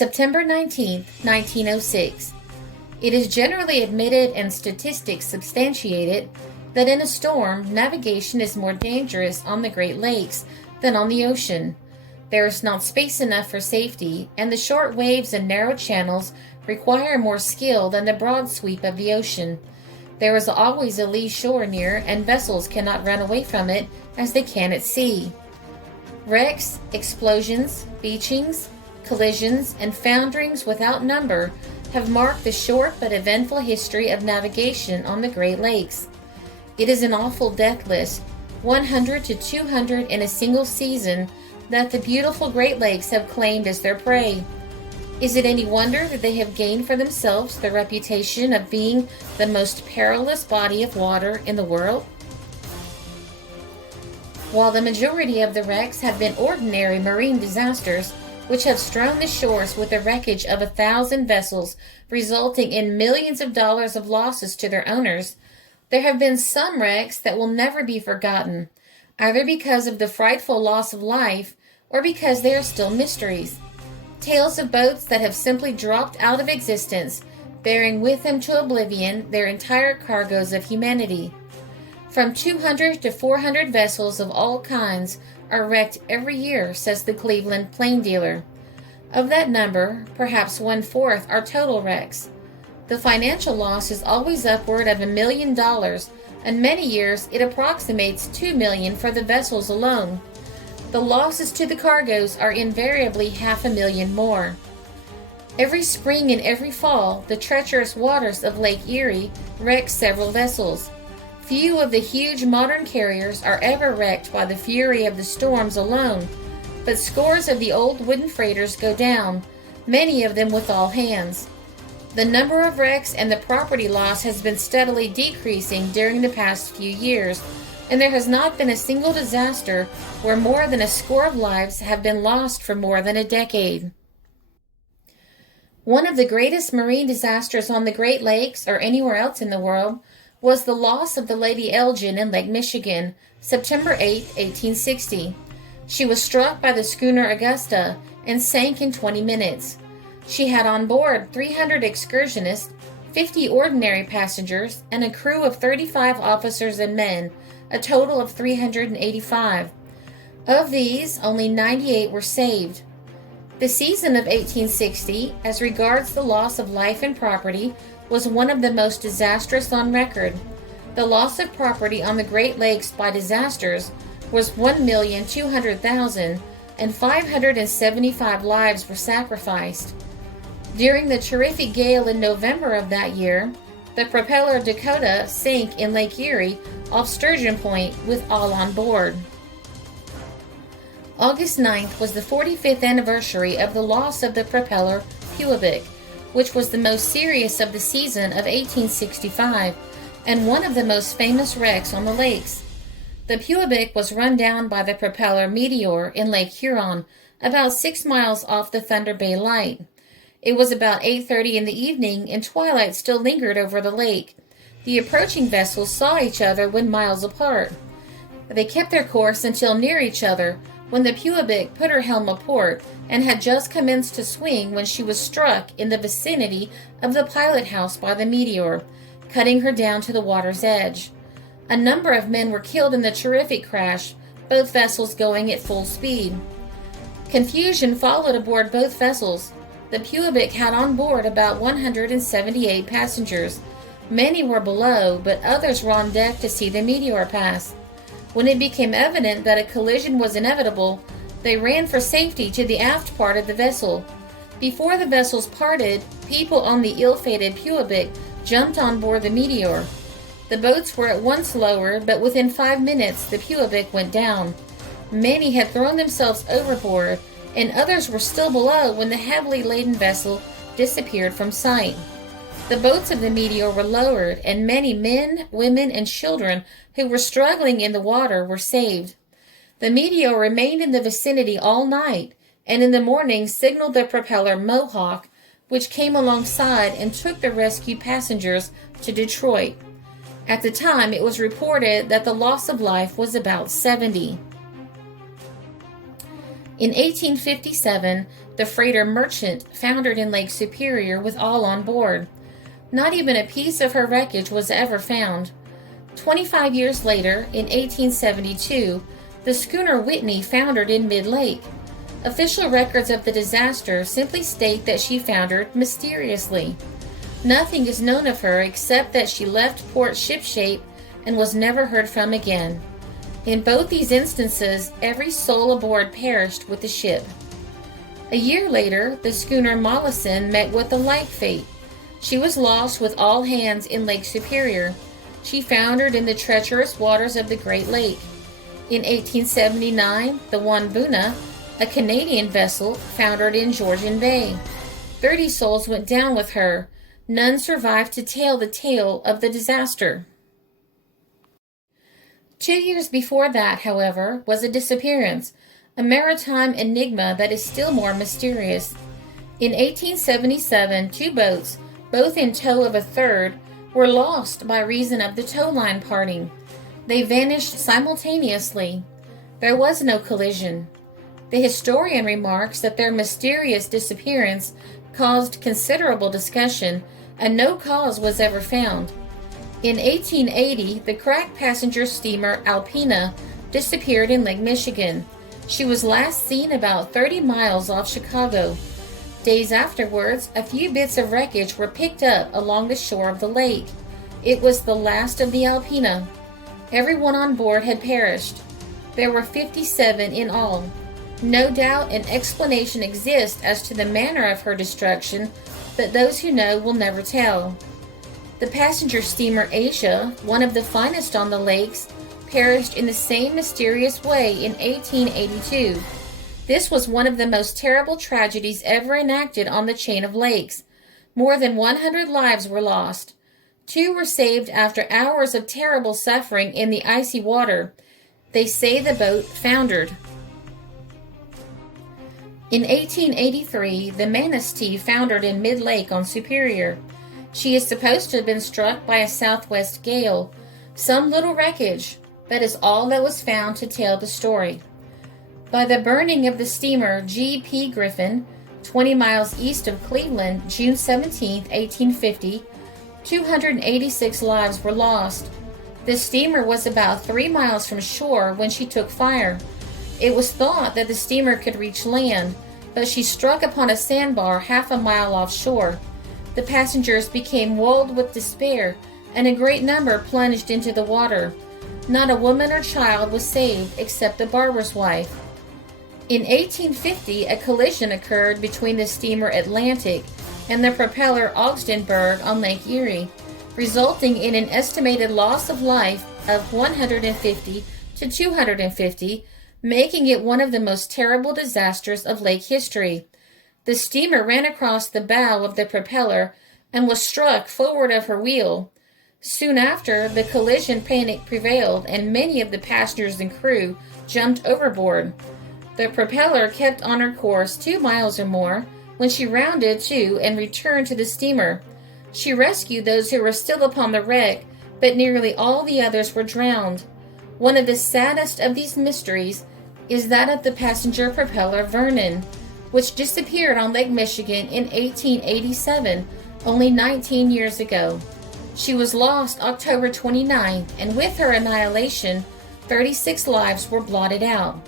September 19, 1906. It is generally admitted and statistics substantiated that in a storm, navigation is more dangerous on the Great Lakes than on the ocean. There is not space enough for safety, and the short waves and narrow channels require more skill than the broad sweep of the ocean. There is always a lee shore near, and vessels cannot run away from it as they can at sea. Wrecks, explosions, beachings, collisions, and founderings without number have marked the short but eventful history of navigation on the Great Lakes. It is an awful death list, 100 to 200 in a single season, that the beautiful Great Lakes have claimed as their prey. Is it any wonder that they have gained for themselves the reputation of being the most perilous body of water in the world? While the majority of the wrecks have been ordinary marine disasters, which have strewn the shores with the wreckage of 1,000 vessels, resulting in millions of dollars of losses to their owners, there have been some wrecks that will never be forgotten, either because of the frightful loss of life or because they are still mysteries. Tales of boats that have simply dropped out of existence, bearing with them to oblivion their entire cargoes of humanity. From 200 to 400 vessels of all kinds are wrecked every year, says the Cleveland Plain Dealer. Of that number, perhaps 1/4 are total wrecks. The financial loss is always upward of $1 million, and many years it approximates $2 million for the vessels alone. The losses to the cargoes are invariably $500,000 more. Every spring and every fall, the treacherous waters of Lake Erie wreck several vessels. Few of the huge modern carriers are ever wrecked by the fury of the storms alone, but scores of the old wooden freighters go down, many of them with all hands. The number of wrecks and the property loss has been steadily decreasing during the past few years, and there has not been a single disaster where more than a score of lives have been lost for more than a decade. One of the greatest marine disasters on the Great Lakes or anywhere else in the world was the loss of the Lady Elgin in Lake Michigan, September 8, 1860. She was struck by the schooner Augusta and sank in 20 minutes. She had on board 300 excursionists, 50 ordinary passengers, and a crew of 35 officers and men, a total of 385. Of these, only 98 were saved. The season of 1860, as regards the loss of life and property, was one of the most disastrous on record. The loss of property on the Great Lakes by disasters was 1,200,000, and 575 lives were sacrificed. During the terrific gale in November of that year, the propeller Dakota sank in Lake Erie off Sturgeon Point with all on board. August 9th was the 45th anniversary of the loss of the propeller Pewabic, which was the most serious of the season of 1865 and one of the most famous wrecks on the lakes. The Pewabic was run down by the propeller Meteor in Lake Huron, about 6 miles off the Thunder Bay Light. It was about 8:30 in the evening, and twilight still lingered over the lake. The approaching vessels saw each other when miles apart. They kept their course until near each other, when the Pewabic put her helm a port and had just commenced to swing when she was struck in the vicinity of the pilot house by the Meteor, cutting her down to the water's edge. A number of men were killed in the terrific crash, both vessels going at full speed. Confusion followed aboard both vessels. The Pewabic had on board about 178 passengers. Many were below, but others were on deck to see the Meteor pass. When it became evident that a collision was inevitable, they ran for safety to the aft part of the vessel. Before the vessels parted, people on the ill-fated Pewabic jumped on board the Meteor. The boats were at once lowered, but within 5 minutes the Pewabic went down. Many had thrown themselves overboard, and others were still below when the heavily laden vessel disappeared from sight. The boats of the Meteor were lowered, and many men, women, and children who were struggling in the water were saved. The Meteor remained in the vicinity all night, and in the morning signaled the propeller Mohawk, which came alongside and took the rescued passengers to Detroit. At the time, it was reported that the loss of life was about 70. In 1857, the freighter Merchant foundered in Lake Superior with all on board. Not even a piece of her wreckage was ever found. 25 years later, in 1872, the schooner Whitney foundered in mid-lake. Official records of the disaster simply state that she foundered mysteriously. Nothing is known of her except that she left port shipshape and was never heard from again. In both these instances, every soul aboard perished with the ship. A year later, the schooner Mollison met with a like fate. She was lost with all hands in Lake Superior. She foundered in the treacherous waters of the Great Lake. In 1879, the Wanbuna, a Canadian vessel, foundered in Georgian Bay. 30 souls went down with her. None survived to tell the tale of the disaster. 2 years before that, however, was a disappearance, a maritime enigma that is still more mysterious. In 1877, 2 boats, both in tow of a third, were lost by reason of the tow line parting. They vanished simultaneously. There was no collision. The historian remarks that their mysterious disappearance caused considerable discussion, and no cause was ever found. In 1880, the crack passenger steamer Alpena disappeared in Lake Michigan. She was last seen about 30 miles off Chicago. Days afterwards, a few bits of wreckage were picked up along the shore of the lake. It was the last of the Alpena. Everyone on board had perished. There were 57 in all. No doubt an explanation exists as to the manner of her destruction, but those who know will never tell. The passenger steamer Asia, one of the finest on the lakes, perished in the same mysterious way in 1882. This was one of the most terrible tragedies ever enacted on the chain of lakes. More than 100 lives were lost. 2 were saved after hours of terrible suffering in the icy water. They say the boat foundered. In 1883, the Manistee foundered in mid-lake on Superior. She is supposed to have been struck by a southwest gale. Some little wreckage. That is all that was found to tell the story. By the burning of the steamer G.P. Griffin, 20 miles east of Cleveland, June 17, 1850, 286 lives were lost. The steamer was about 3 miles from shore when she took fire. It was thought that the steamer could reach land, but she struck upon a sandbar half a mile offshore. The passengers became wild with despair, and a great number plunged into the water. Not a woman or child was saved except the barber's wife. In 1850, a collision occurred between the steamer Atlantic and the propeller Augustenburg on Lake Erie, resulting in an estimated loss of life of 150 to 250, making it one of the most terrible disasters of lake history. The steamer ran across the bow of the propeller and was struck forward of her wheel. Soon after, the collision panic prevailed and many of the passengers and crew jumped overboard. The propeller kept on her course 2 miles or more when she rounded to and returned to the steamer. She rescued those who were still upon the wreck, but nearly all the others were drowned. One of the saddest of these mysteries is that of the passenger propeller Vernon, which disappeared on Lake Michigan in 1887, only 19 years ago. She was lost October 29th, and with her annihilation, 36 lives were blotted out.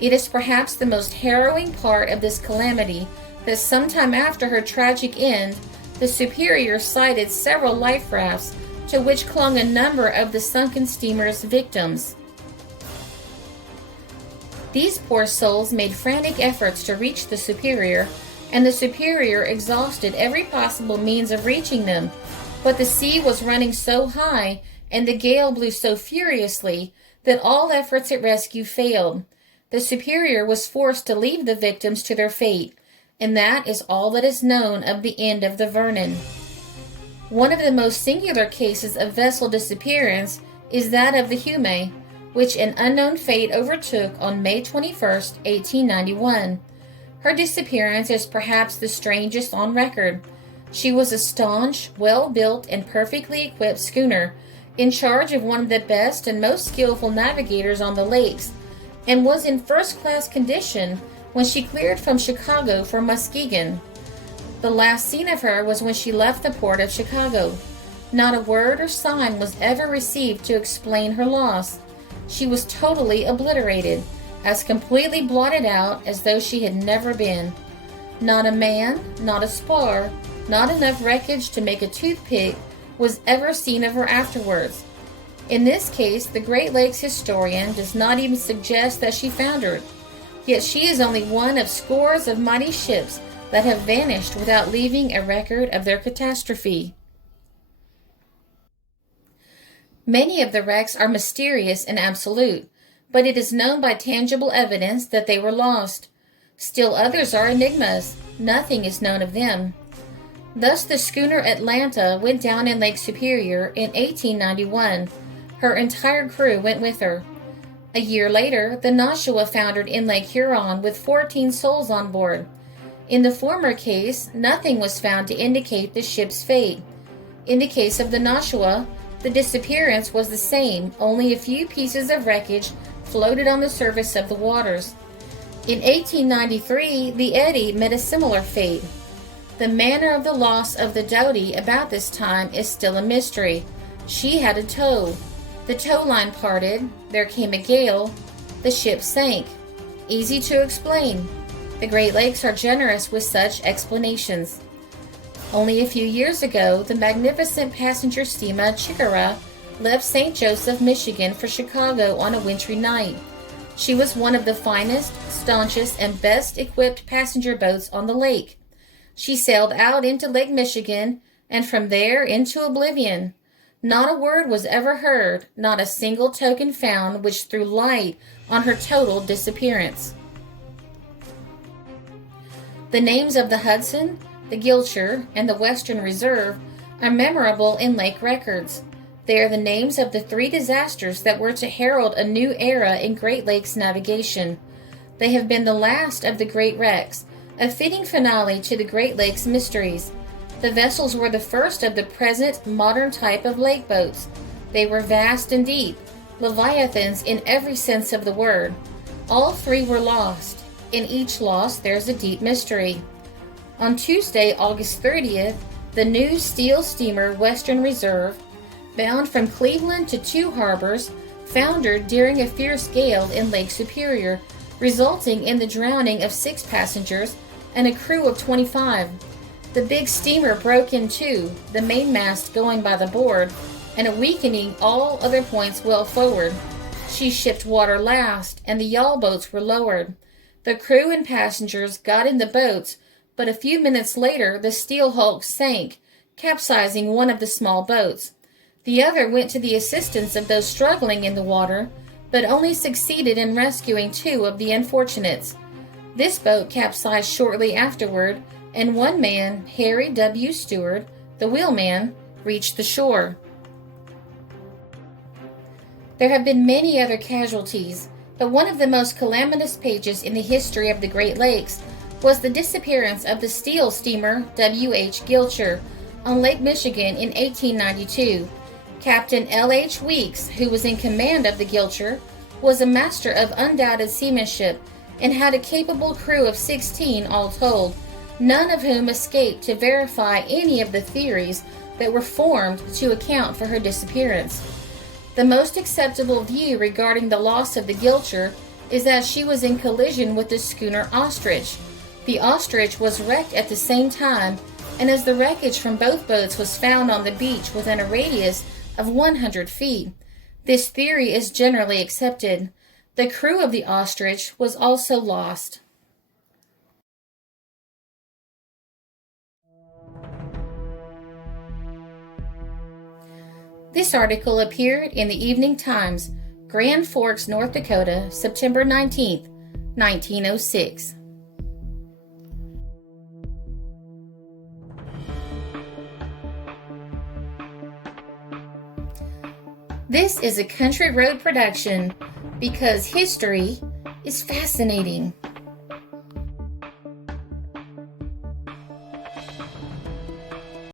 It is perhaps the most harrowing part of this calamity that sometime after her tragic end, the Superior sighted several life rafts to which clung a number of the sunken steamer's victims. These poor souls made frantic efforts to reach the Superior, and the Superior exhausted every possible means of reaching them, but the sea was running so high and the gale blew so furiously that all efforts at rescue failed. The Superior was forced to leave the victims to their fate, and that is all that is known of the end of the Vernon. One of the most singular cases of vessel disappearance is that of the Hume, which an unknown fate overtook on May 21, 1891. Her disappearance is perhaps the strangest on record. She was a staunch, well-built, and perfectly equipped schooner, in charge of one of the best and most skillful navigators on the lakes, and was in first-class condition when she cleared from Chicago for Muskegon. The last seen of her was when she left the port of Chicago. Not a word or sign was ever received to explain her loss. She was totally obliterated, as completely blotted out as though she had never been. Not a man, not a spar, not enough wreckage to make a toothpick was ever seen of her afterwards. In this case, the Great Lakes historian does not even suggest that she foundered. Yet she is only one of scores of mighty ships that have vanished without leaving a record of their catastrophe. Many of the wrecks are mysterious and absolute, but it is known by tangible evidence that they were lost. Still others are enigmas. Nothing is known of them. Thus the schooner Atlanta went down in Lake Superior in 1891. Her entire crew went with her. A year later, the Nashua foundered in Lake Huron with 14 souls on board. In the former case, nothing was found to indicate the ship's fate. In the case of the Nashua, the disappearance was the same, only a few pieces of wreckage floated on the surface of the waters. In 1893, the Eddy met a similar fate. The manner of the loss of the Doughty about this time is still a mystery. She had a tow. The tow line parted, there came a gale, the ship sank. Easy to explain. The Great Lakes are generous with such explanations. Only a few years ago, the magnificent passenger steamer Chicora left St. Joseph, Michigan for Chicago on a wintry night. She was one of the finest, staunchest, and best equipped passenger boats on the lake. She sailed out into Lake Michigan and from there into oblivion. Not a word was ever heard, not a single token found which threw light on her total disappearance. The names of the Hudson, the Gilcher, and the Western Reserve are memorable in lake records. They are the names of the 3 disasters that were to herald a new era in Great Lakes navigation. They have been the last of the great wrecks, a fitting finale to the Great Lakes mysteries. The vessels were the first of the present modern type of lake boats. They were vast and deep, leviathans in every sense of the word. All 3 were lost. In each loss there's a deep mystery. On Tuesday, August 30th, the new steel steamer Western Reserve, bound from Cleveland to 2 harbors, foundered during a fierce gale in Lake Superior, resulting in the drowning of 6 passengers and a crew of 25. The big steamer broke in two, the mainmast going by the board, and weakening all other points well forward. She shipped water last, and the yawl boats were lowered. The crew and passengers got in the boats, but a few minutes later the steel hulk sank, capsizing one of the small boats. The other went to the assistance of those struggling in the water, but only succeeded in rescuing 2 of the unfortunates. This boat capsized shortly afterward, and one man, Harry W. Stewart, the wheelman, reached the shore. There have been many other casualties, but one of the most calamitous pages in the history of the Great Lakes was the disappearance of the steel steamer W.H. Gilcher on Lake Michigan in 1892. Captain L.H. Weeks, who was in command of the Gilcher, was a master of undoubted seamanship and had a capable crew of 16 all told, none of whom escaped to verify any of the theories that were formed to account for her disappearance. The most acceptable view regarding the loss of the Gilcher is that she was in collision with the schooner Ostrich. The Ostrich was wrecked at the same time, and as the wreckage from both boats was found on the beach within a radius of 100 feet, this theory is generally accepted. The crew of the Ostrich was also lost. This article appeared in the Evening Times, Grand Forks, North Dakota, September 19, 1906. This is a Country Road production because history is fascinating.